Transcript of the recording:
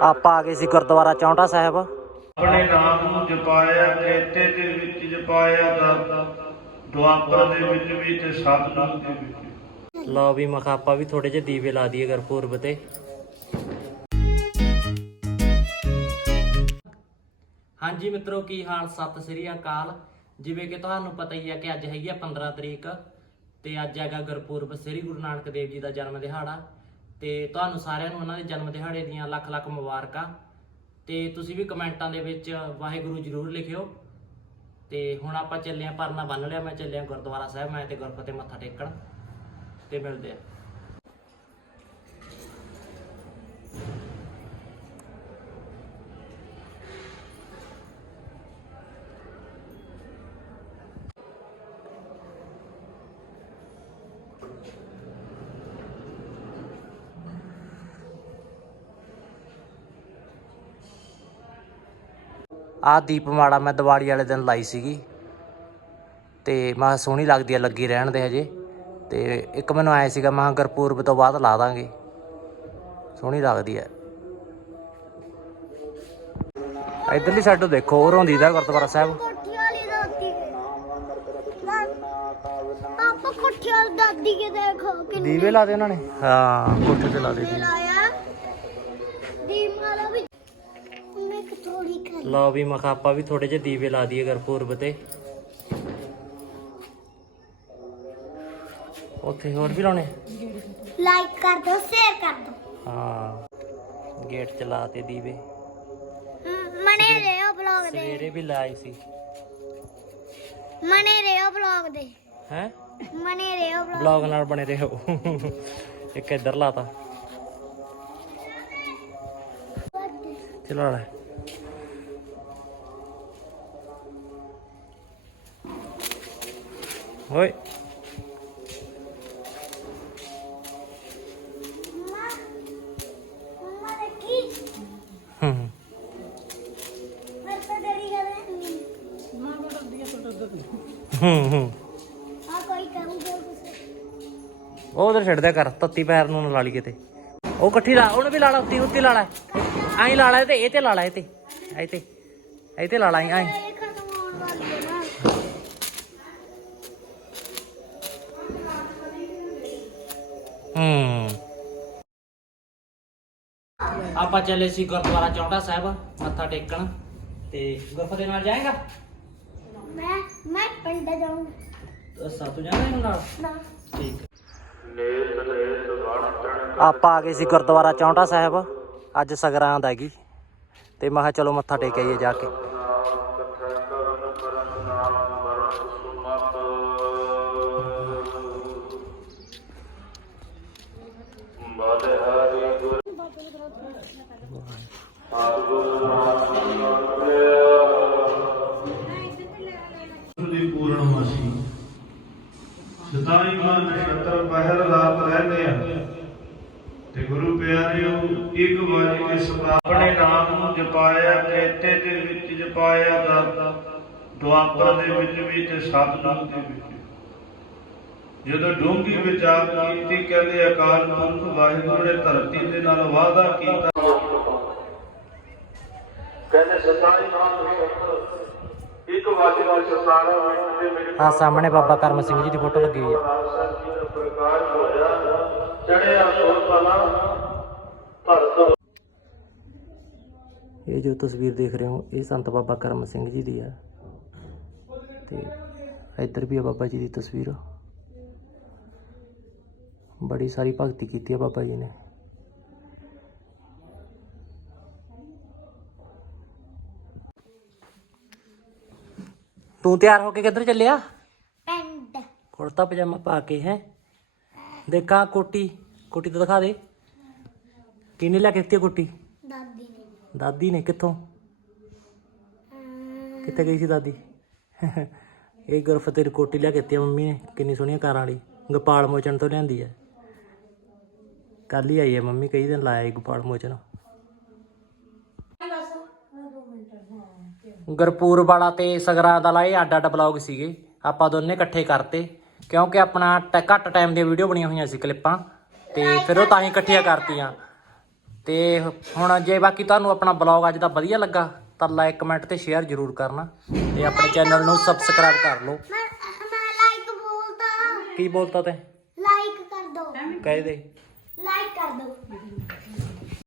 ਆਪਾਂ ਆ ਗਏ ਸੀ ਗੁਰਦੁਆਰਾ ਚੌਂਟਾ ਸਾਹਿਬ। ਆਪਣੇ ਨਾਮ ਨੂੰ ਜਪਾਇਆ ਕੇਤੇ ਦੇ ਵਿੱਚ ਜਪਾਇਆ ਦਾ ਦੁਆਪਰ ਦੇ ਵਿੱਚ ਵੀ ਤੇ ਸਤਿਨਾਮ ਦੇ ਵਿੱਚ ਲਓ ਵੀ ਮਖਾ ਆਪਾਂ ਵੀ ਥੋੜੇ ਜਿਹੇ ਦੀਵੇ ਲਾ ਦਈਏ ਗੁਰਪੁਰਬ ਤੇ। ਹਾਂਜੀ ਮਿੱਤਰੋ ਕੀ ਹਾਲ? ਸਤਿ ਸ੍ਰੀ ਅਕਾਲ। ਜਿਵੇਂ ਕਿ ਤੁਹਾਨੂੰ ਪਤਾ ਹੀ ਹੈ ਕਿ ਅੱਜ ਹੈਗੀ ਆ 15 ਤਰੀਕ ਤੇ ਅੱਜ ਹੈਗਾ ਗੁਰਪੁਰਬ ਸ੍ਰੀ ਗੁਰੂ ਨਾਨਕ ਦੇਵ ਜੀ ਦਾ ਜਨਮ ਦਿਹਾੜਾ। ਤੇ ਤੁਹਾਨੂੰ ਸਾਰਿਆਂ ਨੂੰ ਉਹਨਾਂ ਦੇ ਜਨਮ ਦਿਹਾੜੇ ਦੀਆਂ ਲੱਖ ਲੱਖ ਮੁਬਾਰਕਾਂ। ਤੇ ਤੁਸੀਂ ਵੀ ਕਮੈਂਟਾਂ ਦੇ ਵਿੱਚ ਵਾਹਿਗੁਰੂ ਜ਼ਰੂਰ ਲਿਖਿਓ। ਤੇ ਹੁਣ ਆਪਾਂ ਚੱਲੇ ਆਂ, ਪਰਨਾ ਬੰਨ ਲਿਆ, ਮੈਂ ਚੱਲਿਆ ਗੁਰਦੁਆਰਾ ਸਾਹਿਬ, ਮੈਂ ਤੇ ਗੁਰਪਤੇ ਮੱਥਾ ਟੇਕਣ। ਤੇ ਮਿਲਦੇ ਆ। ਆ ਦੀਪਮਾਲਾ ਮੈਂ ਦੀਵਾਲੀ ਵਾਲੇ ਦਿਨ ਲਾਈ ਸੀਗੀ। ਤੇ ਮੈਂ ਸੋਹਣੀ ਲੱਗਦੀ ਆ ਲੱਗੀ ਰਹਿਣ ਦੇ ਹਜੇ। ਤੇ ਇੱਕ ਮੈਨੂੰ ਆਇਆ ਸੀਗਾ ਮੈਂ ਗੁਰਪੁਰਬ ਤੋਂ ਬਾਅਦ ਲਾ ਦਾਂਗੇ। ਸੋਹਣੀ ਲੱਗਦੀ ਹੈ ਇਧਰਲੀ ਸਾਈਡ ਤੋਂ ਦੇਖੋ ਹੋਰ ਹੁੰਦੀ ਦਾ ਗੁਰਦੁਆਰਾ ਸਾਹਿਬ। ਕੋਠੀ ਵਾਲੀ ਦਾਦੀ ਪਾਪਾ ਕੋਠੀ ਵਾਲੀ ਦਾਦੀ ਕੇ ਦੇਖੋ ਕਿੰਨੀ। ਦੀਵੇ ਲਾਦੇ ਉਹਨਾਂ ਨੇ? ਹਾਂ ਕੋਠੇ ਤੇ ਲਾ ਦੇ ਦੀਵੇ। ਲਓ ਵੀ ਮੈਂ ਕਿਹਾ ਆਪਾਂ ਵੀ ਥੋੜੇ ਜਿਹੇ ਦੀਵੇ ਲਾ ਦਈਏ ਗੁਰਪੁਰਬ ਤੇ। ਉੱਥੇ ਹੋਰ ਵੀ ਲਾਉਣੇ? ਲਾਈਕ ਕਰ ਦੋ ਸ਼ੇਅਰ ਕਰ ਦੋ। ਹਾਂ ਗੇਟ ਚ ਲਾਤੇ ਦੀਵੇ। ਮਨੇ ਰਿਓ ਬਲੌਗ ਦੇ। ਸਵੇਰੇ ਵੀ ਲਾਏ ਸੀ। ਮਨੇ ਰਿਓ ਬਲੌਗ ਦੇ। ਹੈ? ਮਨੇ ਰਿਓ ਬਲੌਗ ਬਲੌਗ ਨਾਲ ਬਣੇ ਰਹੋ। ਇੱਕ ਇੱਧਰ ਲਾਤਾ। ਚਲੋ ਲੈ। ਓਏ ਮੰਮਾ ਆ ਕੋਈ ਉਧਰ ਛੱਡ ਦਿਆ ਕਰ, ਤੱਤੀ ਪੈਰ ਨੂੰ ਲਾ ਲਈ ਕਿਤੇ। ਉਹ ਇਕੱਠੀ ਲਾ, ਉਹਨੂੰ ਵੀ ਲਾ ਲਾ, ਉੱਤੀ ਉੱਤੀ ਲਾ ਲਾ। ਐਂ ਲਾ ਲਾ ਤੇ ਇਹ ਤੇ ਲਾ ਲਾ ਇਹ ਤੇ ਇਹ ਤੇ ਇਹ ਤੇ ਲਾ ਲਾ ਐਂ ਇਹ ਖਤਮ ਹੋਣ ਵਾਲੀ ਹੈ। ਆਪਾਂ ਚੱਲੇ ਸੀ ਗੁਰਦੁਆਰਾ ਚੌਂਟਾ ਸਾਹਿਬ ਮੱਥਾ ਟੇਕਣ। ਤੇ ਗੁਰਫਤੇ ਨਾਲ ਜਾਏਗਾ? ਮੈਂ ਮੈਂ ਪਿੰਡ ਜਾਊਂਗਾ। ਅੱਛਾ ਤੂੰ ਜਾਣਾ ਇਹਨੂੰ ਨਾਲ? ਨਾ। ਠੀਕ। ਆਪਾਂ ਆ ਗਏ ਸੀ ਗੁਰਦੁਆਰਾ ਚੌਂਟਾ ਸਾਹਿਬ। ਅੱਜ ਸਗਰਾਂਦ ਹੈਗੀ। ਤੇ ਮੈਂ ਕਿਹਾ ਚਲੋ ਮੱਥਾ ਟੇਕ ਆਈਏ ਜਾ ਕੇ। ਤੇ ਗੁਰੂ ਪਿਆਰਿਓ ਇੱਕ ਵਾਰੀ ਕੇ ਸਦਾ ਆਪਣੇ ਨਾਮ ਨੂੰ ਜਪਾਇਆ ਕੇਤੇ ਦੇ ਵਿੱਚ ਜਪਾਇਆ ਦਾ ਦੁਆਪਰ ਦੇ ਵਿੱਚ ਵੀ ਤੇ ਸਤਿਨਾਮ ਦੇ ਵਿੱਚ ਜਦੋਂ ਡੂੰਗੀ ਵਿਚਾਰ ਕੀਤੀ ਕਹਿੰਦੇ ਅਕਾਲ ਪੁਰਖ ਵਾਹਿਗੁਰੂ ਨੇ ਧਰਤੀ ਦੇ ਨਾਲ ਵਾਅਦਾ ਕੀਤਾ। ਕਹਿੰਦੇ ਸਤਾਈ ਨਾਮ ਇੱਕ ਵਾਰੀ ਨਾਲ ਸਤਾਰਾ ਮਿੰਟ ਦੇ ਆ ਸਾਹਮਣੇ ਬਾਬਾ ਕਰਮ ਸਿੰਘ ਜੀ ਦੀ ਫੋਟੋ ਲੱਗੀ ਹੋਈ ਹੋਇਆ। ਧਰਤ ਇਹ ਜੋ ਤਸਵੀਰ ਦੇਖ ਰਹੇ ਹੋ ਇਹ ਸੰਤ ਬਾਬਾ ਕਰਮ ਸਿੰਘ ਜੀ ਦੀ ਆ। ਤੇ ਇੱਧਰ ਵੀ ਆ ਬਾਬਾ ਜੀ ਦੀ ਤਸਵੀਰ। ਬੜੀ ਸਾਰੀ ਭਗਤੀ ਕੀਤੀ ਆ ਬਾਬਾ ਜੀ ਨੇ। ਤੂੰ ਤਿਆਰ ਹੋ ਕੇ ਕਿੱਧਰ ਚੱਲਿਆ? ਪਿੰਡ। ਕੁੜਤਾ ਪਜਾਮਾ ਪਾ ਕੇ ਹੈ। ਦੇਖਾਂ ਕੋਟੀ। ਕੋਟੀ ਤਾਂ ਦਿਖਾ ਦੇ। ਕਿੰਨੇ ਲੈ ਕੇ ਦਿੱਤੀ ਆ ਕੋਟੀ? ਦਾਦੀ ਨੇ। ਦਾਦੀ ਨੇ ਕਿੱਥੋਂ? ਕਿੱਥੇ ਗਈ ਸੀ ਦਾਦੀ? ਇਹ ਗੁਰਫਤੇ ਦੀ ਕੋਟੀ ਲਿਆ ਕੇ ਦਿੱਤੀ ਆ ਮੰਮੀ ਨੇ ਕਿੰਨੀ ਸੋਹਣੀ ਕਾਰਾਂ ਵਾਲੀ। ਗੋਪਾਲ ਮੋਚਨ ਤੋਂ ਲਿਆਂਦੀ ਹੈ ਕੱਲ ਹੀ ਆਈ ਹੈ ਮੰਮੀ ਕਈ ਦਿਨ ਲਾਇਆ ਸੀ ਗੋਪਾਲ ਮੋਚਨ। ਗੁਰਪੂਰ ਵਾਲਾ ਤੇ ਸਗਰਾਂ ਦਾ ਲਾਏ ਅੱਡ ਅੱਡ ਬਲੌਗ ਸੀਗੇ। ਆਪਾਂ ਦੋਨੇ ਇਕੱਠੇ ਕਰਤੇ ਕਿਉਂਕਿ ਆਪਣਾ ਟ- ਘੱਟ ਟਾਈਮ ਦੀਆਂ ਵੀਡੀਓ ਬਣੀਆਂ ਹੋਈਆਂ ਸੀ ਕਲਿੱਪਾਂ ਤੇ ਫਿਰ ਉਹ ਤਾਂ ਹੀ ਇਕੱਠੀਆਂ ਕਰਤੀਆਂ। ਤੇ ਹੁਣ ਜੇ ਬਾਕੀ ਤੁਹਾਨੂੰ ਆਪਣਾ ਬਲੌਗ ਅੱਜ ਦਾ ਵਧੀਆ ਲੱਗਾ ਤਾਂ ਲਾਈਕ ਕਮੈਂਟ ਤੇ ਸ਼ੇਅਰ ਜ਼ਰੂਰ ਕਰਨਾ ਤੇ ਆਪਣੇ ਚੈਨਲ ਨੂੰ ਸਬਸਕ੍ਰਾਈਬ ਕਰ ਲਓ। ਮੈਂ ਮੈਂ ਲਾਈਕ ਬੋਲਦਾ। ਕੀ ਬੋਲਤਾ ਤੇ? ਲਾਈਕ ਕਰ ਦੋ। ਕਹਿ ਦੇ। ਲਾਈਕ ਕਰ ਦੋ।